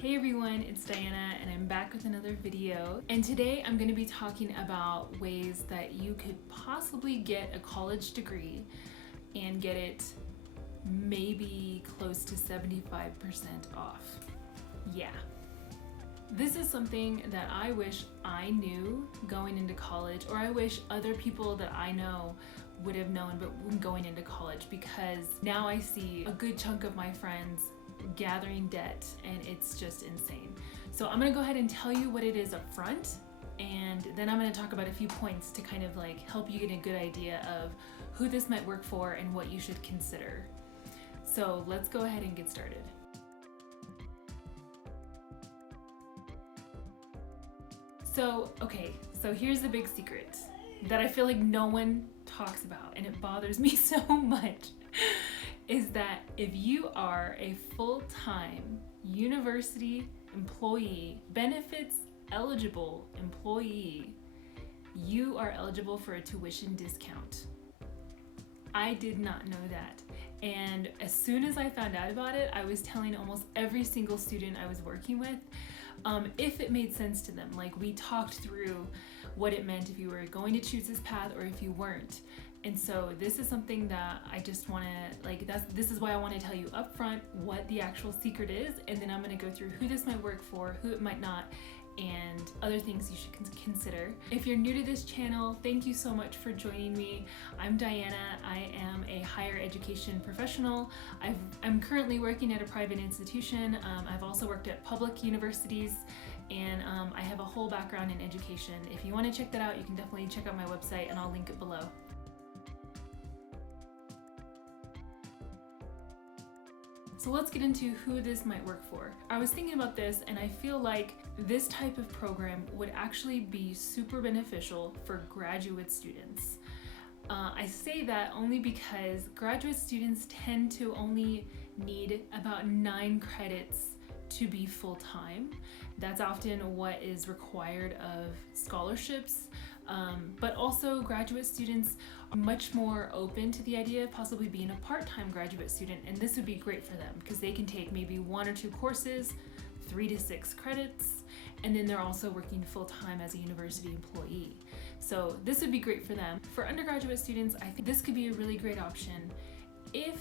Hey everyone, it's Diana and I'm back with another video. And today I'm going to be talking about ways that you could possibly get a college degree and get it maybe close to 75% off. Yeah. This is something that I wish I knew going into college, or I wish other people that I know would have known but going into college, because now I see a good chunk of my friends gathering debt and it's just insane. So I'm gonna go ahead and tell you what it is up front, and then I'm gonna talk about a few points to kind of like help you get a good idea of who this might work for and what you should consider. So let's go ahead and get started. So here's the big secret that I feel like no one talks about, and it bothers me so much, is that if you are a full-time university employee, benefits eligible employee, you are eligible for a tuition discount. I did not know that. And as soon as I found out about it, I was telling almost every single student I was working with, if it made sense to them. Like, we talked through what it meant if you were going to choose this path or if you weren't. And so this is something that I just want to, this is why I want to tell you up front what the actual secret is, and then I'm going to go through who this might work for, who it might not, and other things you should consider. If you're new to this channel, thank you so much for joining me. I'm Diana. I am a higher education professional. I'm currently working at a private institution. I've also worked at public universities, and I have a whole background in education. If you want to check that out, you can definitely check out my website, and I'll link it below. So let's get into who this might work for. I was thinking about this, and I feel like this type of program would actually be super beneficial for graduate students. I say that only because graduate students tend to only need about 9 credits to be full-time. That's often what is required of scholarships, but also graduate students are much more open to the idea of possibly being a part-time graduate student, and this would be great for them because they can take maybe 1 or 2 courses, 3 to 6 credits, and then they're also working full-time as a university employee. So this would be great for them. For undergraduate students, I think this could be a really great option if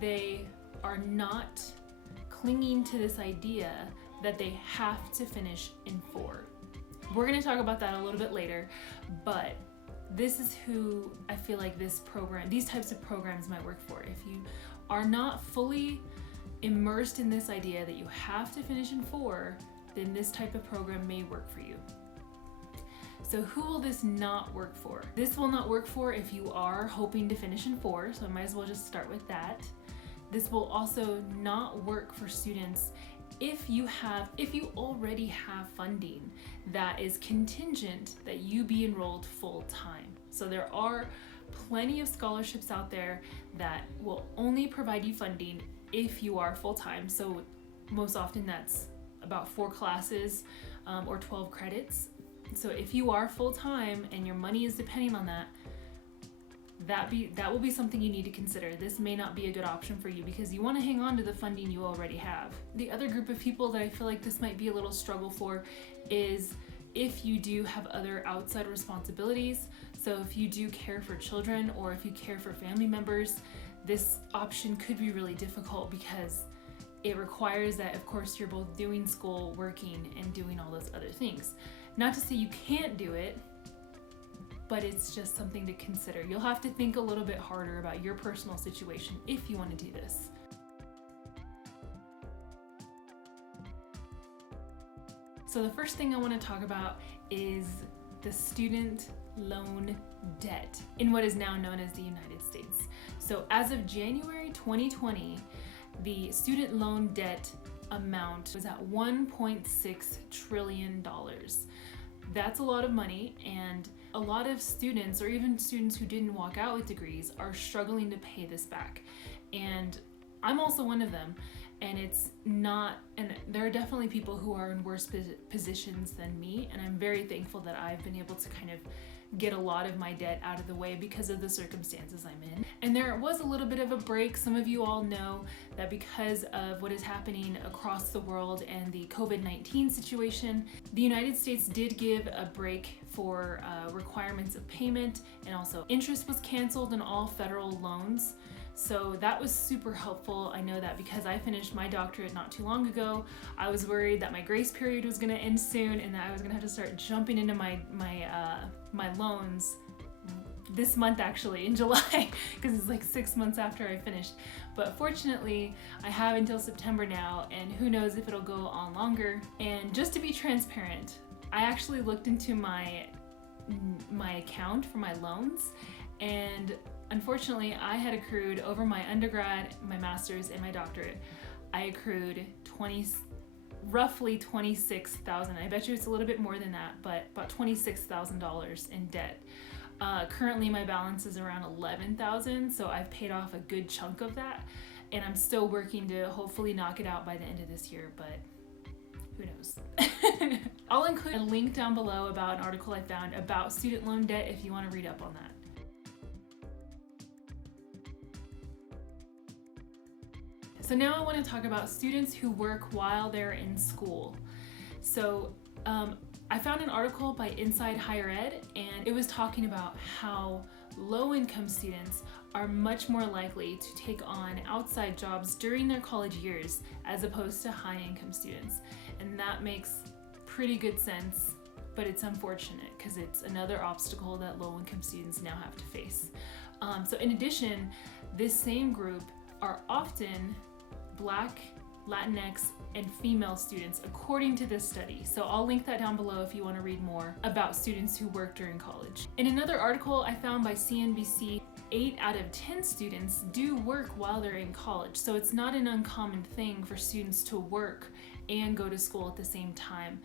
they are not clinging to this idea that they have to finish in 4. We're going to talk about that a little bit later, but this is who I feel like these types of programs might work for. If you are not fully immersed in this idea that you have to finish in 4, then this type of program may work for you. So who will this not work for? This will not work for if you are hoping to finish in 4, so I might as well just start with that. This will also not work for students if you already have funding that is contingent that you be enrolled full-time. So there are plenty of scholarships out there that will only provide you funding if you are full-time. So most often that's about 4 classes or 12 credits. So if you are full-time and your money is depending on that, that will be something you need to consider. This may not be a good option for you because you want to hang on to the funding you already have. The other group of people that I feel like this might be a little struggle for is if you do have other outside responsibilities. So if you do care for children or if you care for family members, this option could be really difficult because it requires that, of course, you're both doing school, working, and doing all those other things. Not to say you can't do it, but it's just something to consider. You'll have to think a little bit harder about your personal situation if you want to do this. So the first thing I want to talk about is the student loan debt in what is now known as the United States. So as of January 2020, the student loan debt amount was at $1.6 trillion. That's a lot of money, and a lot of students, or even students who didn't walk out with degrees, are struggling to pay this back. And I'm also one of them, and there are definitely people who are in worse positions than me, and I'm very thankful that I've been able to kind of get a lot of my debt out of the way because of the circumstances I'm in. And there was a little bit of a break. Some of you all know that because of what is happening across the world and the COVID-19 situation, the United States did give a break for requirements of payment, and also interest was canceled on all federal loans. So that was super helpful. I know that because I finished my doctorate not too long ago, I was worried that my grace period was gonna end soon and that I was gonna have to start jumping into my loans this month, actually in July, because it's like 6 months after I finished. But fortunately, I have until September now, and who knows if it'll go on longer. And just to be transparent, I actually looked into my account for my loans, and unfortunately, I had accrued over my undergrad, my master's, and my doctorate. I accrued roughly $26,000. I bet you it's a little bit more than that, but about $26,000 in debt. Currently, my balance is around $11,000, so I've paid off a good chunk of that, and I'm still working to hopefully knock it out by the end of this year, but who knows? I'll include a link down below about an article I found about student loan debt if you want to read up on that. So now I want to talk about students who work while they're in school. So I found an article by Inside Higher Ed, and it was talking about how low-income students are much more likely to take on outside jobs during their college years as opposed to high-income students. And that makes pretty good sense, but it's unfortunate because it's another obstacle that low-income students now have to face. So in addition, this same group are often Black, Latinx, and female students, according to this study. So I'll link that down below if you want to read more about students who work during college. In another article I found by CNBC, 8 out of 10 students do work while they're in college. So it's not an uncommon thing for students to work and go to school at the same time.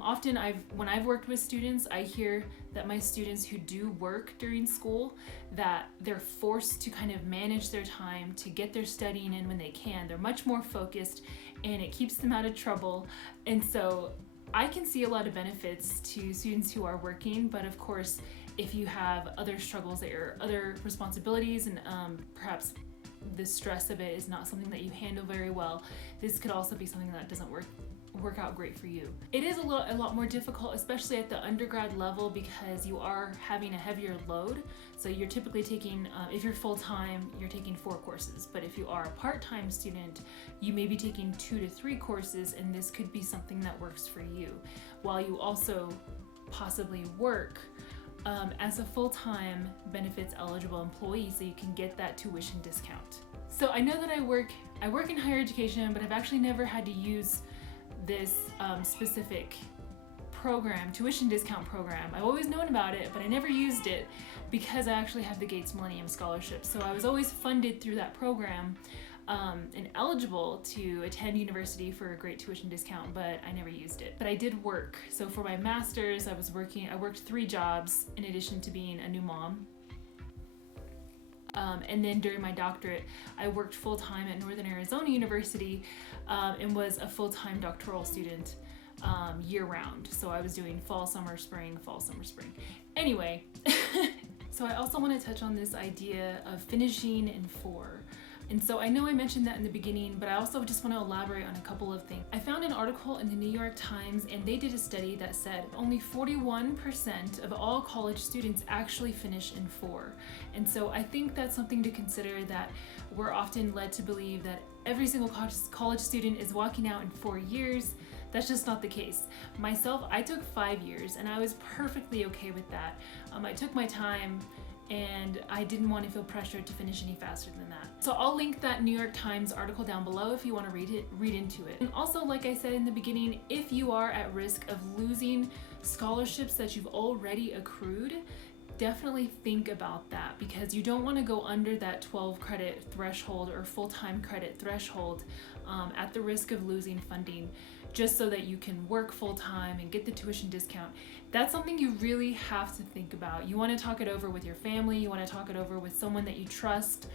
Often when I've worked with students, I hear that my students who do work during school, that they're forced to kind of manage their time to get their studying in when they can. They're much more focused and it keeps them out of trouble. And so I can see a lot of benefits to students who are working, but of course, if you have other struggles or other responsibilities and perhaps the stress of it is not something that you handle very well, this could also be something that doesn't work out great for you. It is a lot more difficult, especially at the undergrad level, because you are having a heavier load. So you're typically taking, if you're full-time, you're taking 4 courses. But if you are a part-time student, you may be taking 2 to 3 courses, and this could be something that works for you, while you also possibly work as a full-time benefits eligible employee, so you can get that tuition discount. So I know that I work in higher education, but I've actually never had to use this specific program, tuition discount program. I've always known about it, but I never used it because I actually have the Gates Millennium Scholarship. So I was always funded through that program and eligible to attend university for a great tuition discount, but I never used it. But I did work. So for my master's, I worked 3 jobs in addition to being a new mom. And then during my doctorate, I worked full-time at Northern Arizona University and was a full-time doctoral student year-round. So I was doing fall, summer, spring, fall, summer, spring. Anyway, so I also want to touch on this idea of finishing in 4. And so I know I mentioned that in the beginning, but I also just want to elaborate on a couple of things. I found an article in the New York Times, and they did a study that said only 41% of all college students actually finish in 4. And so I think that's something to consider, that we're often led to believe that every single college student is walking out in 4 years. That's just not the case. Myself, I took 5 years, and I was perfectly okay with that. I took my time, and I didn't want to feel pressured to finish any faster than that. So I'll link that New York Times article down below if you want to read into it. And also, like I said in the beginning, if you are at risk of losing scholarships that you've already accrued, definitely think about that, because you don't want to go under that 12 credit threshold or full-time credit threshold at the risk of losing funding, just so that you can work full-time and get the tuition discount. That's something you really have to think about. You want to talk it over with your family, you want to talk it over with someone that you trust,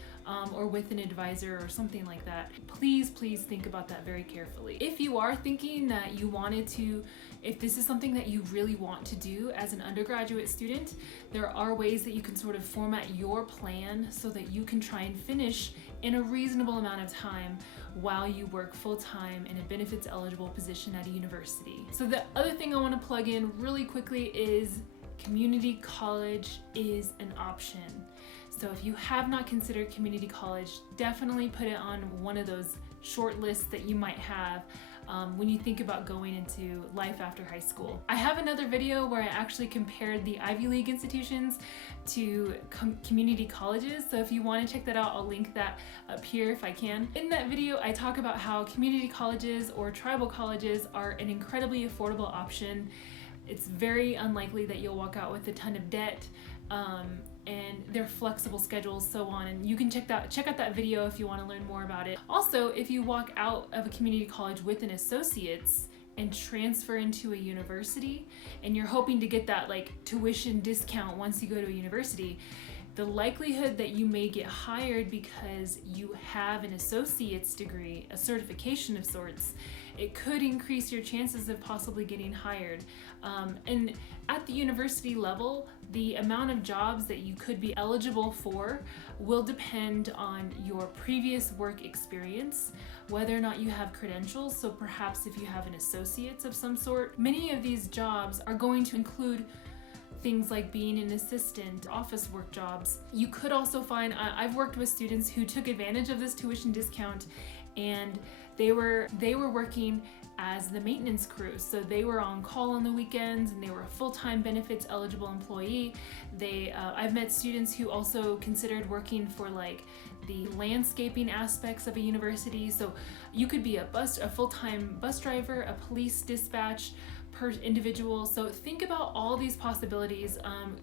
or with an advisor or something like that. Please think about that very carefully. If you are thinking that you wanted to, if this is something that you really want to do as an undergraduate student, there are ways that you can sort of format your plan so that you can try and finish in a reasonable amount of time while you work full-time in a benefits eligible position at a university. So the other thing I want to plug in really quickly is community college is an option. So if you have not considered community college, definitely put it on one of those short lists that you might have when you think about going into life after high school. I have another video where I actually compared the Ivy League institutions to community colleges, so if you want to check that out, I'll link that up here if I can. In that video, I talk about how community colleges or tribal colleges are an incredibly affordable option. It's very unlikely that you'll walk out with a ton of debt, and they're flexible schedules, so on, and you can check out that video if you want to learn more about it. Also, if you walk out of a community college with an associate's and transfer into a university, and you're hoping to get that like tuition discount once you go to a university, the likelihood that you may get hired because you have an associate's degree, a certification of sorts, it could increase your chances of possibly getting hired. And at the university level, the amount of jobs that you could be eligible for will depend on your previous work experience, whether or not you have credentials. So perhaps if you have an associate's of some sort, many of these jobs are going to include things like being an assistant, office work jobs. You could also find, I've worked with students who took advantage of this tuition discount, and they were working as the maintenance crew. So they were on call on the weekends, and they were a full-time benefits eligible employee. I've met students who also considered working for like the landscaping aspects of a university. So you could be a full-time bus driver, a police dispatch per individual. So think about all these possibilities.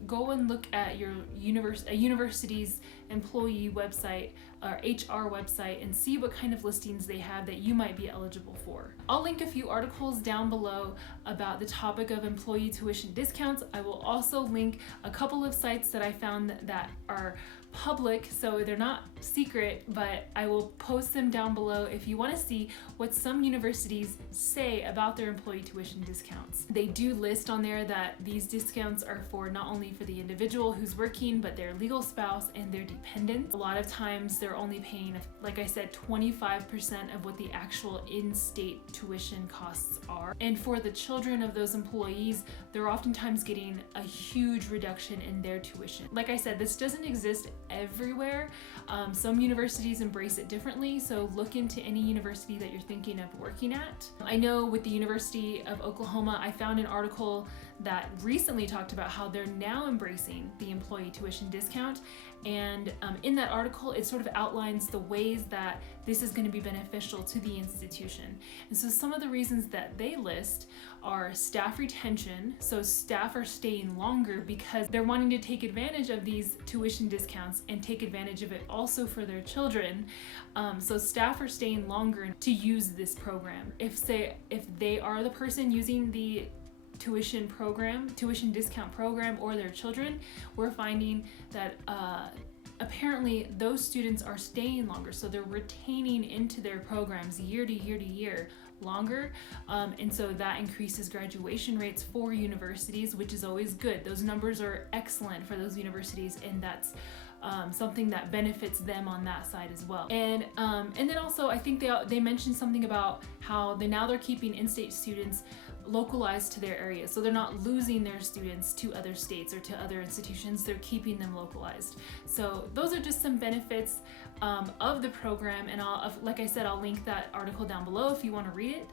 Go and look at a university's employee website or HR website and see what kind of listings they have that you might be eligible for. I'll link a few articles down below about the topic of employee tuition discounts. I will also link a couple of sites that I found that are public, so they're not secret, but I will post them down below if you want to see what some universities say about their employee tuition discounts. They do list on there that these discounts are for not only for the individual who's working, but their legal spouse and their dependents. A lot of times they're only paying, like I said, 25% of what the actual in-state tuition costs are. And for the children of those employees, they're oftentimes getting a huge reduction in their tuition. Like I said, this doesn't exist everywhere. Some universities embrace it differently, so look into any university that you're thinking of working at. I know with the University of Oklahoma, I found an article that recently talked about how they're now embracing the employee tuition discount, and in that article it sort of outlines the ways that this is going to be beneficial to the institution. And so some of the reasons that they list are staff retention, so staff are staying longer because they're wanting to take advantage of these tuition discounts and take advantage of it also for their children. So staff are staying longer to use this program. If they are the person using the tuition discount program, or their children, we're finding that apparently those students are staying longer, so they're retaining into their programs year to year to year longer, and so that increases graduation rates for universities, which is always good. Those numbers are excellent for those universities, and that's something that benefits them on that side as well. And then also I think they mentioned something about how they're keeping in-state students localized to their area, so they're not losing their students to other states or to other institutions, they're keeping them localized. So those are just some benefits of the program, and like I said, I'll link that article down below if you want to read it.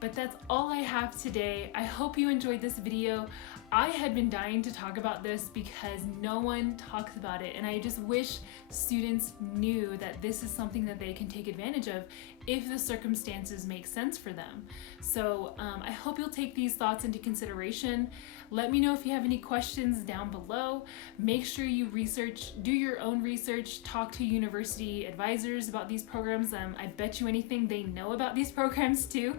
But that's all I have today. I hope you enjoyed this video. I had been dying to talk about this because no one talks about it, and I just wish students knew that this is something that they can take advantage of if the circumstances make sense for them. So I hope you'll take these thoughts into consideration. Let me know if you have any questions down below. Make sure you do your own research, talk to university advisors about these programs. I bet you anything they know about these programs too.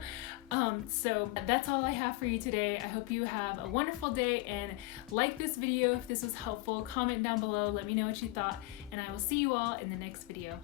So that's all I have for you today. I hope you have a wonderful day, and like this video if this was helpful. Comment down below, let me know what you thought, and I will see you all in the next video.